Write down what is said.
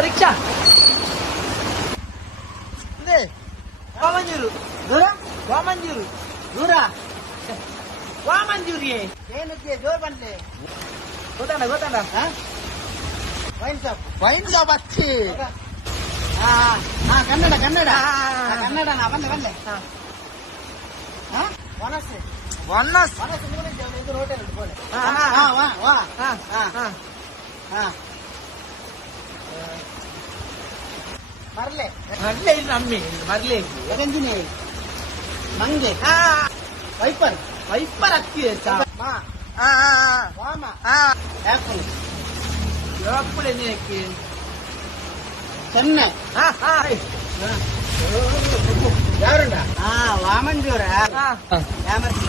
rickshaw Vamanjoor ದೂರ ವಾಮಂಜೂರು ದೂರ ವಾಮಂಜೂರಿ ಏನಕ್ಕೆ ಜೋರ್ ಬಂದ್ಲೆ ಗೊತ್ತಾಂಡ ಗೊತ್ತಾಂಡ ವೈನ್ ಶಾಪ್ ಅಚ್ಚಿ ಕನ್ನಡ ಕನ್ನಡ ಕನ್ನಡ ನಾ ಬಂದೆ ಬಂದೆ ವನಸ್ ವನ್ನಸ್ ವನಸ್ ಇದು ಹೋಟೆಲ್ ಬೋಲೆ ಮರ್ಲೆ ಮರ್ಲೆ ಇಲ್ಲ ಅಮ್ಮಿ ಮರ್ಲೆ ಎಗಂಜಿನಿ ಮಂಗೆ ವೈಪರ್ ವೈಪರ್ ಅಕ್ಕಿ ಮಾ ವಾಮ ಆಪಲ್ ಎಪ್ಪಳೆ ನೀಕಿ ಚೆನ್ನೈ ಯಾರುಂಡ ವಾಮಂಜೂರ ಹಾ ಯಾಮರ್ತಿ